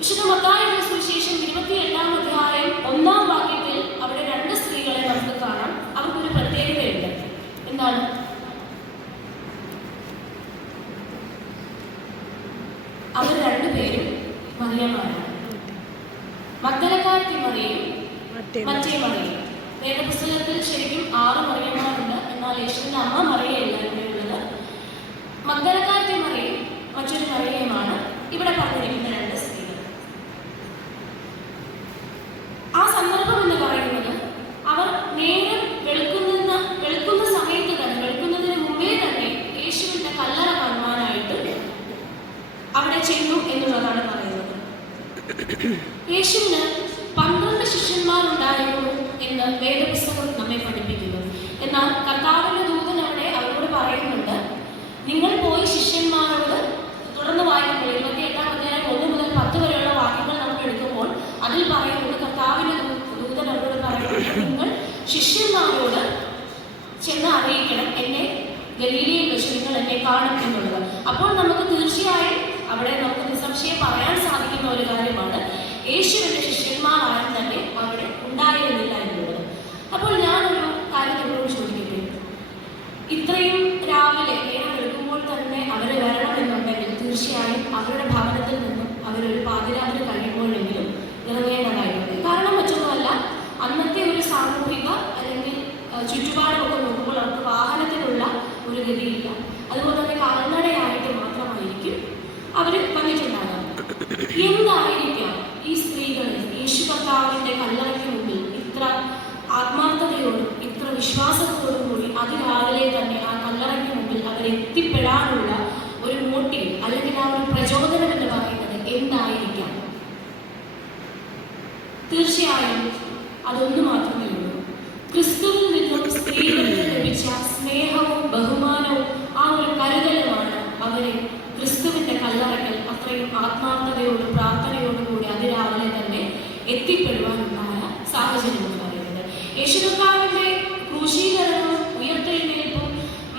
വിശുദ്ധ മത്തായിയുടെ സുവിശേഷം 28-ാം അധ്യായം 1-ാം വാക്യത്തിൽ അവിടെ രണ്ട് സ്ത്രീകളെ നമുക്ക് കാണാം. അവർക്കൊരു പ്രത്യേകതയുണ്ട്. എന്താണ്? അവർ രണ്ടുപേരും മറിയമാരാണ്. മഗ്ദലക്കാരത്തി മറിയയും മറ്റേ മറിയയും. വേദപുസ്തകത്തിൽ ശരിക്കും 6 മറിയന്മാരുണ്ട്. എന്നാൽ യേശുവിന്റെ അമ്മ മറിയയല്ല ഇവിടെയുള്ളത്. മഗ്ദലക്കാരത്തി മറിയയും മറ്റൊരു മറിയയുമാണ് ഇവിടെ പറഞ്ഞിരിക്കുന്ന രണ്ട് സ്ത്രീകൾ. ആ സന്ദർഭം എന്ന് പറയുന്നത് അവർ നേരം വെളുക്കുന്ന സമയത്ത് തന്നെ, വെളുക്കുന്നതിന് മുമ്പേ തന്നെ യേശുവിന്റെ കല്ലറ കാണുവാനായിട്ട് അവിടെ ചെന്നു എന്നുള്ളതാണ് പറയുന്നത്. യേശുവിന് 12 ശിഷ്യന്മാരുണ്ടായിരുന്നു എന്ന് വേദപുസ്തകം നമ്മെ പഠിപ്പിക്കുന്നു. എന്നാൽ കർത്താവിന്റെ ദൂതൻ അവിടെ അവരോട് പറയുന്നുണ്ട്, നിങ്ങൾ പോയി ശിഷ്യന്മാരോട്, തുടർന്ന് വായിക്കുമ്പോൾ 28-ാം അധ്യായം 1 മുതൽ 10 വരെയുള്ള വാക്യങ്ങൾ നമ്മൾ എടുക്കുമ്പോൾ അതിൽ പറയുന്നത്, കർത്താവിന്റെ ദൂതൻ അവരോട് പറയുന്നത്, നിങ്ങൾ ശിഷ്യന്മാരോട് ചെന്ന് അറിയിക്കണം, എന്നെ ഗലീലയിൽ വെച്ച് നിങ്ങൾ എന്നെ കാണും എന്നുള്ളത്. അപ്പോൾ നമുക്ക് തീർച്ചയായും അവിടെ നമുക്ക് നിസ്സംശയം പറയാൻ സാധിക്കുന്ന ഒരു കാര്യമാണ്, യേശുവിന്റെ ശിഷ്യന്മാരാരും തന്നെ അവിടെ ഉണ്ടായിരുന്നില്ല എന്നുള്ളത്. അപ്പോൾ ഞാനൊരു കാര്യം നിങ്ങളോട് ചോദിക്കട്ടെ, ഇത്രയും രാവിലെ നേരം എടുക്കുമ്പോൾ തന്നെ അവർ വരണമെന്നുണ്ടെങ്കിൽ തീർച്ചയായും അവരുടെ ഭവനത്തിൽ നിന്നും അവരൊരു പാതിരാത്രി കഴിയുമ്പോഴെങ്കിലും ഇറങ്ങേണ്ടതായിരുന്നു. കാരണം മറ്റൊന്നുമല്ല, അന്നത്തെ ഒരു സാമൂഹിക അല്ലെങ്കിൽ ചുറ്റുപാടുമൊക്കെ നോക്കുമ്പോൾ അവർക്ക് വാഹനത്തിനുള്ള ഒരു ഗതിയില്ല. അതുപോലെ തന്നെ കാൽനടയായിട്ട് മാത്രമായിരിക്കും അവർ വന്നിട്ടുണ്ടാകുക. എന്തായിരിക്കാം ഈ സ്ത്രീകൾ യേശു കർത്താവിന്റെ കല്ലറയ്ക്ക് മുമ്പിൽ ഇത്ര ആത്മാർത്ഥതയോടും ഇത്ര വിശ്വാസത്തോടും കൂടി അതിരാവിലെ തന്നെ ആ കല്ലറയ്ക്ക് മുമ്പിൽ അവരെത്തിപ്പെടാനുള്ള ഒരു മോട്ടീവ് അല്ലെങ്കിൽ ആ ഒരു പ്രചോദനം എന്ന് പറയുന്നത് എന്തായിരിക്കാം? തീർച്ചയായും അതൊന്നു മാത്രമേ ഉള്ളൂ. ക്രിസ്തുവിൽ നിന്നും സ്ത്രീകൾക്ക് ലഭിച്ച സ്നേഹവും ബഹുമാനവും ആ ഒരു കരുതലുമാണ് അവരെ ക്രിസ്തുവിന്റെ കല്ലറയ്ക്കൽ അത്രയും ആത്മാർത്ഥതയോടും പ്രാർത്ഥനയോടും കൂടി അതിരാവിലെ തന്നെ എത്തിപ്പെടുവാനുണ്ടായ സാഹചര്യം എന്ന് പറയുന്നത്. യേശുകർത്താവിന്റെ ക്രൂശീകരണവും ഉയർത്തെഴുന്നേൽപ്പും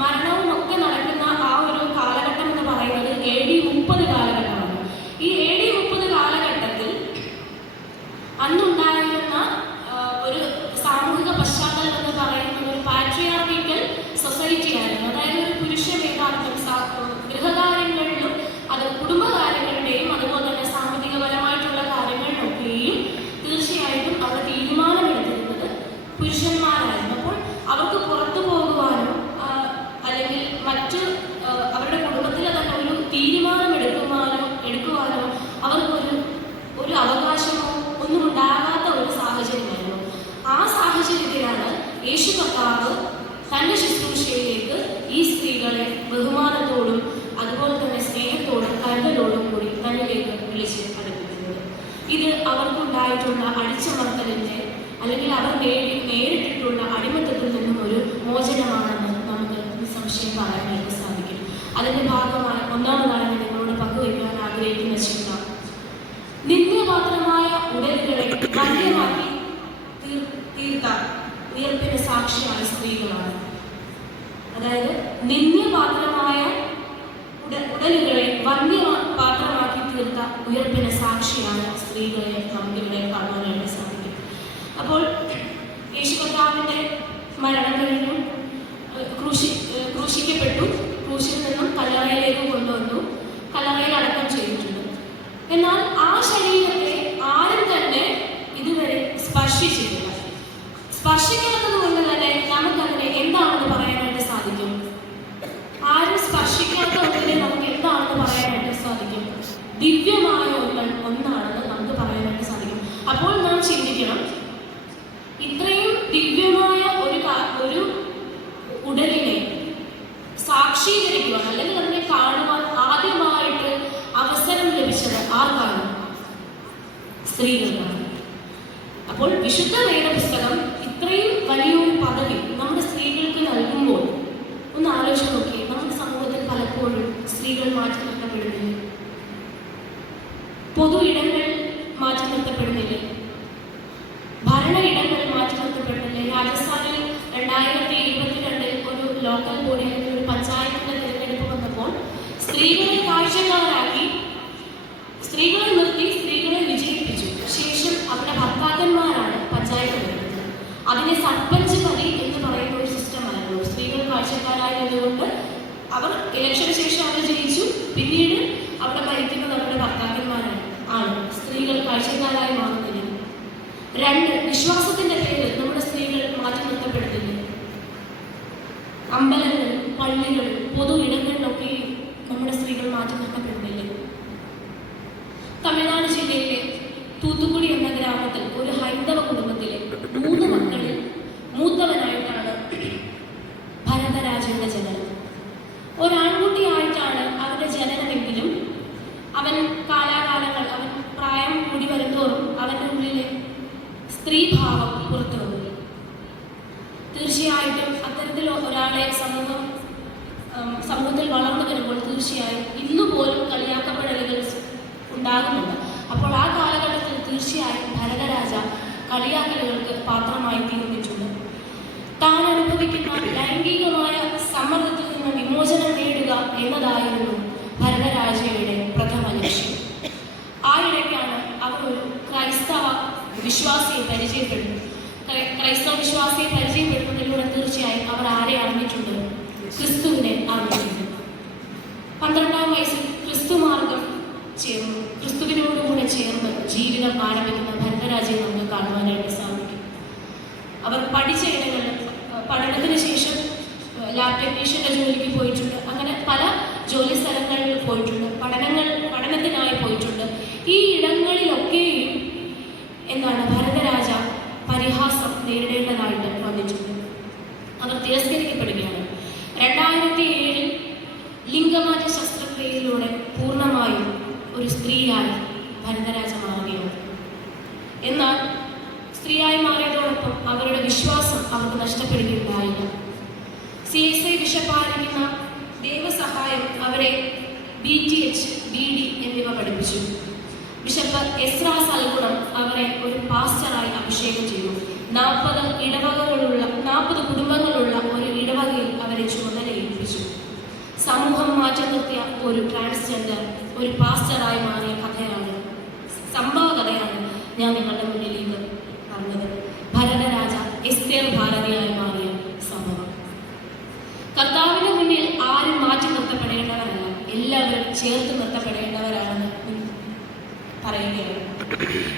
മരണവും ഒക്കെ നടക്കുന്ന ആ ഒരു കാലഘട്ടം എന്ന് പറയുന്നത് AD 30 കാലഘട്ടമാണ്. ഈ AD 30 കാലഘട്ടത്തിൽ അന്നുണ്ടായിരുന്ന ഒരു സാമൂഹിക പശ്ചാത്തലം എന്ന് പറയുന്നത് ഒരു പാട്രിയാർക്കിക്കൽ സൊസൈറ്റി ആയിരുന്നു. അതായത് ഒരു പുരുഷ മേധാവിത്വം ഗൃഹകാര്യങ്ങളിലും അത് കുടുംബകാര്യങ്ങളുടെയും അതുപോലെ തന്നെ സാമ്പത്തികപരമായിട്ടുള്ള കാര്യങ്ങളിലൊക്കെയും തീർച്ചയായിട്ടും അവർ തീരുമാനമെടുത്തിരുന്നത് പുരുഷന്മാരായിരുന്നു. അപ്പോൾ അവർക്ക് പുറത്തു പോകുവാനോ അല്ലെങ്കിൽ മറ്റ് അവരുടെ കുടുംബത്തിലെ തന്നെ ഒരു തീരുമാനം എടുക്കുവാനോ അവർക്കൊരു അവകാശമോ ഒന്നും ഉണ്ടാകാത്ത ഒരു സാഹചര്യമായിരുന്നു. ആ സാഹചര്യത്തിലാണ് യേശു കർത്താവ് തന്റെ ശുശ്രൂഷയിലേക്ക് ഈ സ്ത്രീകളെ ബഹുമാനത്തോടും അതുപോലെ തന്നെ സ്നേഹത്തോടും കരുതലോടും കൂടി തന്നിലേക്ക് വിളിച്ച് പഠിപ്പിക്കുന്നത്. ഇത് അവർക്കുണ്ടായിട്ടുള്ള അടിച്ചമർത്തലിന്റെ അല്ലെങ്കിൽ അവർ നേരിട്ടിട്ടുള്ള അടിമത്തത്തിൽ നിന്നും ഒരു മോചനമാണെന്ന് നമുക്ക് നിസ്സംശയം പറയാനായിട്ട് സാധിക്കും. അതിന്റെ ഭാഗമായി ഒന്നാമതാണ് നിങ്ങളോട് പങ്കുവയ്ക്കാൻ ആഗ്രഹിക്കുന്ന ചിന്ത, നിന്ദ്യപാത്രമായ ഉടലുകളെ വന്യമാക്കി തീർത്ത ഉയർപ്പിന് സാക്ഷിയായ സ്ത്രീകളാണ്. അതായത് നിന്ദ്യപാത്രമായ ഉടലുകളെ വന്യപാത്രമാക്കി തീർത്ത ഉയർപ്പിന് സാക്ഷിയാണ് സ്ത്രീകളെ നമുക്കിവിടെ കാണാനായിട്ട് സാധിക്കും. അപ്പോൾ യേശു കർത്താവിന്റെ മരണം കഴിഞ്ഞു, ക്രൂശിക്കപ്പെട്ടു, ക്രൂശിൽ നിന്നും കല്ലറയിലേക്ക് കൊണ്ടുവന്നു, കല്ലറയിൽ അടക്കം ചെയ്തിട്ടുണ്ട്. എന്നാൽ ആ ശരീരത്തെ ആരും തന്നെ ഇതുവരെ സ്പർശിച്ചിട്ടില്ല. സ്പർശിക്കാത്തത് കൊണ്ട് തന്നെ നമുക്കതിനെ എന്താണെന്ന് പറയാനായിട്ട് സാധിക്കും? ആരും സ്പർശിക്കാത്തതിനെ നമുക്ക് എന്താണെന്ന് പറയാനായിട്ട് സാധിക്കും? ദിവ്യമായ ഒന്നാണെന്ന് നമുക്ക് പറയാനായിട്ട് സാധിക്കും. അപ്പോൾ നാം ചിന്തിക്കണം, ഇത്രയും ദിവ്യമായ ഒരു ഉടലിനെ സാക്ഷീകരിക്കുവാൻ അല്ലെങ്കിൽ അതിനെ കാണുവാൻ ആദ്യമായിട്ട് അവസരം ലഭിച്ചത് ആർക്കാണ്? സ്ത്രീകൾക്കാണ്. അപ്പോൾ വിശുദ്ധ വേദപുസ്തകം ഇത്രയും വലിയൊരു പദവി നമ്മുടെ സ്ത്രീകൾക്ക് നൽകുമ്പോൾ ഒന്ന് ആലോചിച്ച് നോക്കിയേ. നമ്മുടെ സമൂഹത്തിൽ പലപ്പോഴും സ്ത്രീകൾ മാറ്റി നിർത്തപ്പെടുന്നില്ല, പൊതു ഇടങ്ങൾ മാറ്റി നിർത്തപ്പെടുന്നില്ലേ, ഭരണ ഇടങ്ങൾ മാറ്റി നിർത്തപ്പെടുന്നില്ലേ? രാജസ്ഥാനിൽ 2022 ഒരു ലോക്കൽ ബോഡി അല്ലെങ്കിൽ ഒരു പഞ്ചായത്തിന്റെ തിരഞ്ഞെടുപ്പ് വന്നപ്പോൾ സ്ത്രീകളെ കാഴ്ചക്കാരാക്കി, സ്ത്രീകളെ നിർത്തി സ്ത്രീകളെ ഇലക്ഷന് ശേഷം അവർ ജയിച്ചു. പിന്നീട് അവിടെ ഭരിക്കുന്നത് അവരുടെ ഭർത്താക്കന്മാരാണ്. സ്ത്രീകൾ കാഴ്ചക്കാരായി മാറുന്നില്ല. 2, വിശ്വാസത്തിന്റെ പേരിൽ നമ്മുടെ സ്ത്രീകൾ മാറ്റി നിർത്തപ്പെടുന്നില്ല. അമ്പലങ്ങൾ, പള്ളികൾ, പൊതു ഇടങ്ങളിലൊക്കെ നമ്മുടെ സ്ത്രീകൾ മാറ്റി നിർത്തപ്പെടുന്നില്ല. തമിഴ്നാട് ജില്ലയിലെ തൂത്തുക്കുടി എന്ന ഗ്രാമത്തിൽ ഒരു ഹൈന്ദവ കുടുംബത്തിലെ 3 മക്കളിൽ മൂത്തവനായിട്ടാണ് ഭരതരാജന്റെ ജനനം. ഒരാൺകുട്ടിയായിട്ടാണ് അവന്റെ ജനനമെങ്കിലും അവൻ കാലാകാലങ്ങൾ, അവൻ പ്രായം കൂടി വരുന്തോറും അവന്റെ ഉള്ളിലെ സ്ത്രീഭാവം പുറത്തു വന്നു. തീർച്ചയായിട്ടും അത്തരത്തിൽ ഒരാളെ സമൂഹത്തിൽ വളർന്നു വരുമ്പോൾ തീർച്ചയായും ഇന്നുപോലും കളിയാക്കപ്പെടലുകൾ ഉണ്ടാകുന്നുണ്ട്. അപ്പോൾ ആ കാലഘട്ടത്തിൽ തീർച്ചയായും ഭരതരാജ കളിയാക്കലുകൾക്ക് പാത്രമായി തീർന്നിട്ടുണ്ട്. താൻ അനുഭവിക്കുന്ന ലൈംഗികമായ സമ്മർദ്ദത്തിൽ നിന്ന് വിമോചനം നേടുക എന്നതായിരുന്നു ഭരതരാജയുടെ പ്രഥമ ലക്ഷ്യം. ആ ഇടയ്ക്കാണ് അവർ ഒരു ക്രൈസ്തവ വിശ്വാസിയെ പരിചയപ്പെടുന്നത്. ക്രൈസ്തവ വിശ്വാസിയെ പരിചയപ്പെടുന്നതിലൂടെ തീർച്ചയായും അവർ ആരെ അറിഞ്ഞിട്ടുണ്ട്? ക്രിസ്തുവിനെ അറിഞ്ഞിട്ടുണ്ട്. 12ാം വയസ്സിൽ ക്രിസ്തുമാർഗം ചേർന്നു, ക്രിസ്തുവിനോടുകൂടെ ചേർന്ന് ജീവിതം ആരംഭിക്കുന്ന ഭരതരാജയെ നമുക്ക് കാണുവാനായിട്ട് സാധിക്കും. അവർ പഠിച്ച ഇടങ്ങളിൽ പഠനത്തിന് ശേഷം ലാബ് ടെക്നീഷ്യന്റെ ജോലിക്ക് പോയിട്ടുണ്ട്. അങ്ങനെ പല ജോലി സ്ഥലങ്ങളിൽ പോയിട്ടുണ്ട്. പഠനത്തിനായി പോയിട്ടുണ്ട്. ഈ ഇടങ്ങളിലൊക്കെയും ഭരതരാജ പരിഹാസം നേരിടേണ്ടതായിട്ട് വന്നിട്ടുണ്ട്. അവർ തിരസ്കരിക്കപ്പെടുകയാണ്. 2007 ലിംഗമാറ്റ ശസ്ത്രക്രിയയിലൂടെ പൂർണ്ണമായും ഒരു സ്ത്രീയായി ഭരതരാജ മാറുകയാണ്. എന്നാൽ സ്ത്രീയായി മാറിയതോടൊപ്പം അവരുടെ വിശ്വാസം അവർക്ക് നഷ്ടപ്പെടുകയുണ്ടായില്ല. CSI ബിഷപ്പായിരിക്കുന്ന ദൈവസഹായം അവരെ BTH, BD എന്നിവ പഠിപ്പിച്ചു. ബിഷപ്പ് എസ്രാ സൽഗുണം അവരെ ഒരു പാസ്റ്ററായി അഭിഷേകം ചെയ്തു. 40 കുടുംബങ്ങളുള്ള ഒരു ഇടവകയിൽ അവരെ ചുമതല ഏൽപ്പിച്ചു. സമൂഹം മാറ്റി നിർത്തിയ ഒരു ട്രാൻസ്ജെൻഡർ ഒരു പാസ്റ്ററായി മാറിയ കഥയാണ്, സംഭവ കഥയാണ് ഞാൻ നിങ്ങളുടെ മുന്നിലേക്ക് പറഞ്ഞത്. ഭരതരാജ എസ്തേർ ഭാരതിയായി മാറിയ സംഭവം. കർത്താവിന്റെ മുന്നിൽ ആരും മാറ്റി നിർത്തപ്പെടേണ്ടവരല്ല, എല്ലാവരും ചേർത്ത് നിർത്തപ്പെടേണ്ടവരാണെന്ന് പറയുകയാണ്.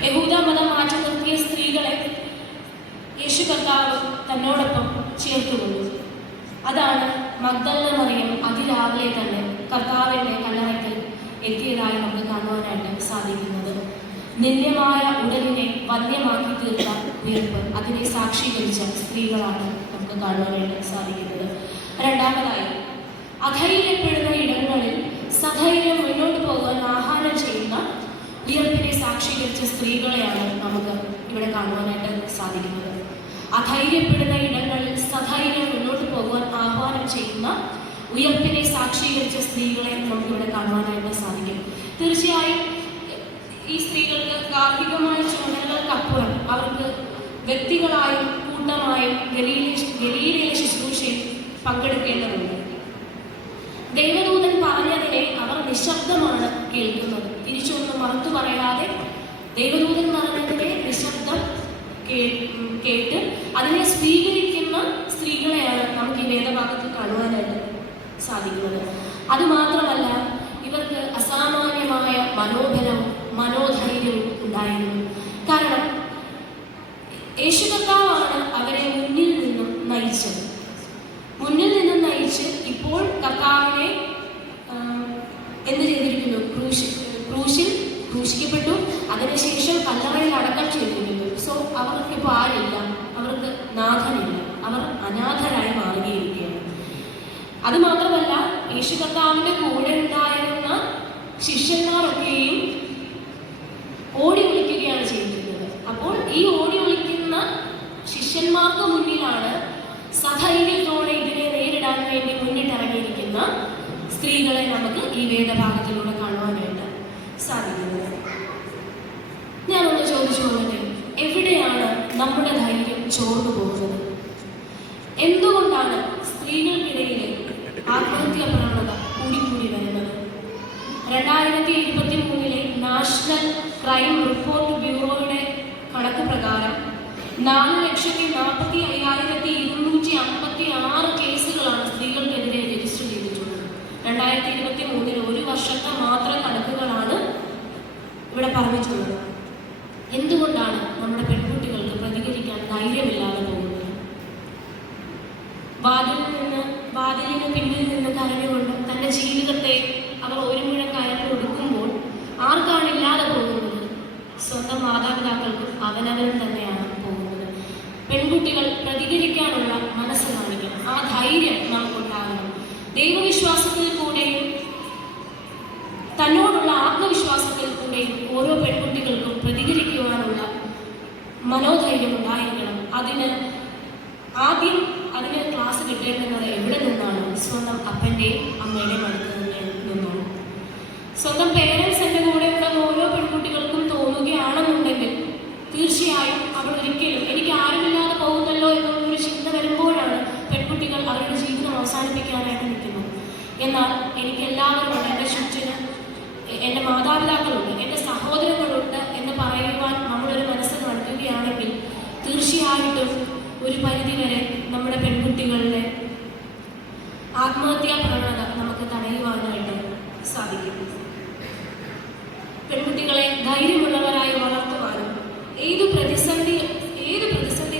യഹൂദ മതം മാറ്റി നിർത്തിയ സ്ത്രീകളെ യേശു കർത്താവ് തന്നോടൊപ്പം ചേർത്തുകൊണ്ടു. അതാണ് മഗ്ദലന മറിയം അതിരാവിലെ തന്നെ കർത്താവിന്റെ കല്ലറയ്ക്കൽ എത്തിയതായി നമുക്ക് കാണുവാനായിട്ട് സാധിക്കുന്നത്. നിന്ദ്യമായ ഉടലിനെ വന്യമാക്കി തീർത്ത ഉയർപ്പ്, അതിനെ സാക്ഷീകരിച്ച സ്ത്രീകളാണ് നമുക്ക് കാണുവാനായിട്ട് സാധിക്കുന്നത്. 2ാമതായി, അധൈര്യപ്പെടുന്ന ഇടങ്ങളിൽ സധൈര്യം മുന്നോട്ട് പോകാൻ ആഹ്വാനം ചെയ്യുന്ന ഉയർപ്പിനെ സാക്ഷീകരിച്ച സ്ത്രീകളെയാണ് നമുക്ക് ഇവിടെ കാണുവാനായിട്ട് സാധിക്കുന്നത്. അധൈര്യപ്പെടുന്ന ഇടങ്ങളിൽ സധൈര്യം മുന്നോട്ട് പോകുവാൻ ആഹ്വാനം ചെയ്യുന്ന ഉയർപ്പിനെ സാക്ഷീകരിച്ച സ്ത്രീകളെ നമുക്കിവിടെ കാണുവാനായിട്ട് സാധിക്കും. തീർച്ചയായും ഈ സ്ത്രീകൾക്ക് ഗാർഹികമായ ചുമതലകൾക്കപ്പുറം അവർക്ക് വ്യക്തികളായും കൂട്ടമായും ഗലീലയിലെ ശുശ്രൂഷയിൽ പങ്കെടുക്കേണ്ടതുണ്ട്. ദൈവദൂതൻ പറഞ്ഞതിനെ അവർ നിശബ്ദമാണ് കേൾക്കുന്നത്. തിരിച്ചൊന്നും മറുത്തു പറയാതെ ദൈവദൂതൻ പറഞ്ഞതിനെ നിശബ്ദം കേട്ട് അതിനെ സ്വീകരിക്കുന്ന സ്ത്രീകളെയാണ് നമുക്ക് ഈ വേദഭാഗത്തിൽ കാണുവാനായിട്ട് സാധിക്കുന്നത്. അതുമാത്രമല്ല, ഇവർക്ക് അസാമാന്യമായ മനോബലവും മനോധൈര്യവും ഉണ്ടായിരുന്നു. കാരണം യേശു കർത്താവാണ് അവരെ മുന്നിൽ നിന്നും നയിച്ചത്. ഇപ്പോൾ കർത്താവിനെ എന്ത് ചെയ്തിരിക്കുന്നു? ക്രൂശിക്കപ്പെട്ടു. അതിനുശേഷം കല്ലറയിൽ അടക്കം ചെയ്തിരിക്കുന്നു. സോ അവർക്കിപ്പോൾ ആരില്ല, അവർക്ക് നാഥനില്ല, അവർ അനാഥരായി മാറുകയിരിക്കുകയാണ്. അതുമാത്രമല്ല, യേശു കർത്താവിന്റെ കൂടെ ഉണ്ടായിരുന്ന ശിഷ്യന്മാരൊക്കെയും ഓടി ഒളിക്കുകയാണ് ചെയ്തിരുന്നത്. അപ്പോൾ ഈ ഓടി ഒളിക്കുന്ന ശിഷ്യന്മാർക്ക് മുന്നിലാണ് സധൈര്യത്തോടെ ഇതിനെ നേരിടാൻ വേണ്ടി മുന്നിട്ടിറങ്ങിയിരിക്കുന്ന സ്ത്രീകളെ നമുക്ക് ഈ വേദഭാഗത്തിലൂടെ കാണുവാനായിട്ട് സാധിക്കുന്നത്. ഞാനൊന്ന് ചോദിച്ചു കൊള്ളട്ടെ, എവിടെയാണ് നമ്മുടെ ധൈര്യം ചോർന്നു പോകുന്നത്? എന്തുകൊണ്ടാണ് സ്ത്രീകൾക്കിടയിലെ ആത്മഹത്യാ പ്രവണത കൂടിക്കൂടി വരുന്നത്? 2023 നാഷണൽ ക്രൈം റിപ്പോർട്ട് ബ്യൂറോയുടെ കണക്ക് പ്രകാരം 4,45,256 കേസുകളാണ് സ്ത്രീകൾക്കെതിരെ രജിസ്റ്റർ ചെയ്തിട്ടുള്ളത് 2023 ഒരു വർഷത്തെ മാത്രം കണക്കുകളാണ് ഇവിടെ പറഞ്ഞിട്ടുള്ളത്. എന്തുകൊണ്ടാണ് നമ്മുടെ പെൺകുട്ടികൾക്ക് പ്രതികരിക്കാൻ ധൈര്യമില്ലാതെ പോകുന്നത്? വാതിലിന് പിന്നിൽ നിന്ന് കരഞ്ഞുകൊണ്ട് തൻ്റെ ജീവിതത്തെ അവർ ഒരു മുഴം കരഞ്ഞു കൊടുക്കുമ്പോൾ ആർക്കാണ് ഇല്ലാതെ പോകുന്നത്? സ്വന്തം മാതാപിതാക്കൾക്കും അവനവനും തന്നെയാണ് പോകുന്നത്. പെൺകുട്ടികൾ പ്രതികരിക്കാനുള്ള മനസ്സ് കാണിക്കണം, ആ ധൈര്യം നമുക്കുണ്ടാകണം. ദൈവവിശ്വാസത്തിൽ കൂടെയും തന്നോടുള്ള ആത്മവിശ്വാസത്തിൽ കൂടെയും ഓരോ പെൺകുട്ടികൾക്കും പ്രതികരിക്കുവാനുള്ള മനോധൈര്യം ഉണ്ടായിരിക്കണം. അതിന് ക്ലാസ് കിട്ടേണ്ടുന്നത് എവിടെ നിന്നാണ്? സ്വന്തം അപ്പൻ്റെയും അമ്മയുടെയും അടുത്ത് നിന്നാണ്. സ്വന്തം പേരൻസ് എൻ്റെ കൂടെയുള്ള ഓരോ പെൺകുട്ടികൾക്കും തോന്നുകയാണെന്നുണ്ടെങ്കിൽ തീർച്ചയായും അവർ ഒരിക്കലും എനിക്ക് ആരുമില്ലാതെ പോകുന്നല്ലോ എന്നുള്ളൊരു ചിന്ത വരുമ്പോഴാണ് പെൺകുട്ടികൾ അവരുടെ ജീവിതം അവസാനിപ്പിക്കാനായിട്ട് നിൽക്കുന്നത്. എന്നാൽ എനിക്ക് എല്ലാവരും ഉണ്ട്, എൻ്റെ ചുറ്റിന് എൻ്റെ മാതാപിതാക്കളുണ്ട്, എൻ്റെ സഹോദരങ്ങളുണ്ട് എന്ന് പറയുവാൻ നമ്മളൊരു മനസ്സ് നടത്തുകയാണെങ്കിൽ തീർച്ചയായിട്ടും ഒരു പരിധിവരെ നമ്മുടെ പെൺകുട്ടികളുടെ ആത്മഹത്യാ പ്രവണത നമുക്ക് തടയുവാനായിട്ട് സാധിക്കും. പെൺകുട്ടികളെ ധൈര്യമുള്ളവരായി വളർത്തുവാനും ഏത് പ്രതിസന്ധി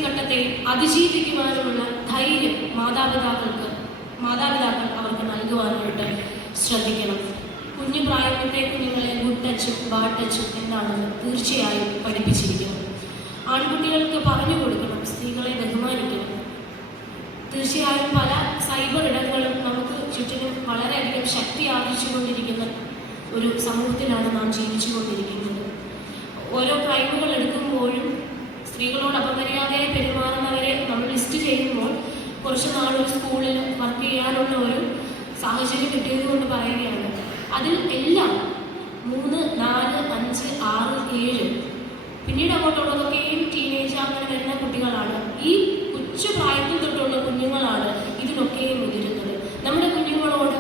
ഘട്ടത്തെയും അതിജീവിക്കുവാനുമുള്ള ധൈര്യം മാതാപിതാക്കൾ അവർക്ക് നൽകുവാനായിട്ട് ശ്രദ്ധിക്കണം. കുഞ്ഞു പ്രായത്തിലെ കുഞ്ഞുങ്ങളെ ഗുഡ് ടച്ചും ബാഡ് ടച്ചും എന്താണെന്ന് തീർച്ചയായും പഠിപ്പിച്ചിരിക്കണം. ആൺകുട്ടികൾക്ക് പറഞ്ഞു കൊടുക്കണം, സ്ത്രീകളെ ബഹുമാനിക്കണം. തീർച്ചയായും പല സൈബർ ഇടങ്ങളും നമുക്ക് ചുറ്റിനും വളരെയധികം ശക്തി ആർജിച്ചുകൊണ്ടിരിക്കുന്ന ഒരു സമൂഹത്തിലാണ് നാം ജീവിച്ചുകൊണ്ടിരിക്കുന്നത്. ഓരോ ക്രൈമുകൾ എടുക്കുമ്പോഴും സ്ത്രീകളോട് അപമര്യാദയായി പെരുമാറുന്നവരെ നമ്മൾ ലിസ്റ്റ് ചെയ്യുമ്പോൾ കുറച്ച് നാളൊരു സ്കൂളിൽ വർക്ക് ചെയ്യാനുള്ള ഒരു സാഹചര്യം കിട്ടിയത് കൊണ്ട് പറയുകയാണ്. അതിൽ എല്ലാം 3, 4, 5, 6, 7 പിന്നീട് അങ്ങോട്ടുള്ളതൊക്കെയും ടീനേജ് അങ്ങനെ വരുന്ന കുട്ടികളാണ്. ഈ കൊച്ചു പ്രായത്തിൽ തൊട്ടുള്ള കുഞ്ഞുങ്ങളാണ് ഇതിനൊക്കെയും മുതിരുന്നത്. നമ്മുടെ കുഞ്ഞുങ്ങളോട്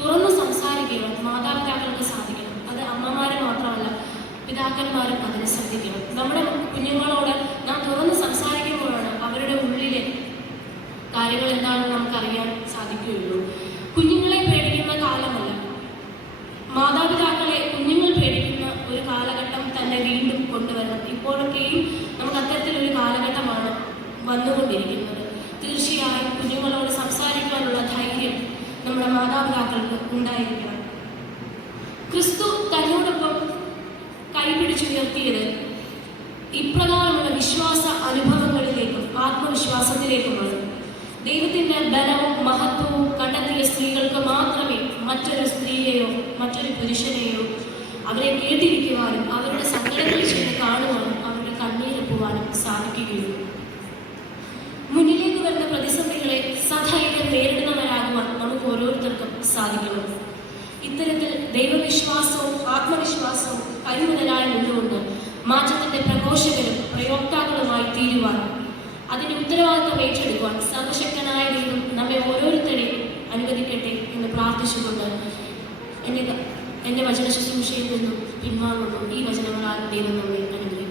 തുറന്ന് സംസാരിക്കുവാൻ മാതാപിതാക്കൾക്ക് സാധിക്കണം. അത് അമ്മമാരെ മാത്രമല്ല, പിതാക്കന്മാരും അതിനെ ശ്രദ്ധിക്കണം. നമ്മുടെ കുഞ്ഞുങ്ങളോട് നാം തുറന്ന് സംസാരിക്കുമ്പോഴാണ് അവരുടെ ഉള്ളിലെ കാര്യങ്ങൾ എന്താണെന്ന് നമുക്കറിയാൻ സാധിക്കുകയുള്ളൂ. കുഞ്ഞുങ്ങളെ പേടിക്കുന്ന കാലമല്ല, മാതാപിതാക്കളെ കുഞ്ഞുങ്ങൾ പേടിക്കുന്ന ഒരു കാലഘട്ടം തന്നെ വീണ്ടും കൊണ്ടുവരണം. ഇപ്പോഴൊക്കെയും നമുക്ക് അത്തരത്തിലൊരു കാലഘട്ടമാണ് വന്നുകൊണ്ടിരിക്കുന്നത്. തീർച്ചയായും കുഞ്ഞുങ്ങളോട് സംസാരിക്കാനുള്ള ധൈര്യം നമ്മുടെ മാതാപിതാക്കൾക്ക് ഉണ്ടായിരിക്കണം. ക്രിസ്തു തന്നോടൊപ്പം കൈപിടിച്ചുയർത്തിയത് ഇപ്രകാരമുള്ള വിശ്വാസ അനുഭവങ്ങളിലേക്കും ആത്മവിശ്വാസത്തിലേക്കുമാണ്. ദൈവത്തിൻ്റെ ബലവും മഹത്വവും കണ്ടെത്തിയ സ്ത്രീകൾക്ക് മാത്രമേ മറ്റൊരു സ്ത്രീയെയോ മറ്റൊരു പുരുഷനെയോ അവരെ കേട്ടിരിക്കുവാനും അവരുടെ സങ്കടങ്ങൾ ചെയ്ത് കാണുവാനും അവരുടെ കണ്ണീരൊപ്പുവാനും സാധിക്കുകയുള്ളൂ. മുന്നിലേക്ക് വരുന്ന പ്രതിസന്ധികളെ സധൈര്യം നേരിടുന്നവരാകുവാൻ നമുക്ക് ഓരോരുത്തർക്കും സാധിക്കണം. ഇത്തരത്തിൽ ദൈവവിശ്വാസവും ആത്മവിശ്വാസവും കരുമുതലായി നിന്നുകൊണ്ട് മാറ്റത്തിന്റെ പ്രഘോഷകരും പ്രയോക്താക്കളുമായി തീരുവാൻ, അതിന് ഉത്തരവാദിത്വം ഏറ്റെടുക്കുവാൻ സർവശക്തനായ ദൈവം നമ്മെ ഓരോരുത്തരെയും അനുവദിക്കട്ടെ എന്ന് പ്രാർത്ഥിച്ചുകൊണ്ട് എൻ്റെ വചന ശുശ്രൂഷയിൽ നിന്നും പിൻവാങ്ങുന്നു. ഈ വചനങ്ങളാൽ ദൈവം നമ്മെ അനുഗ്രഹിക്കും.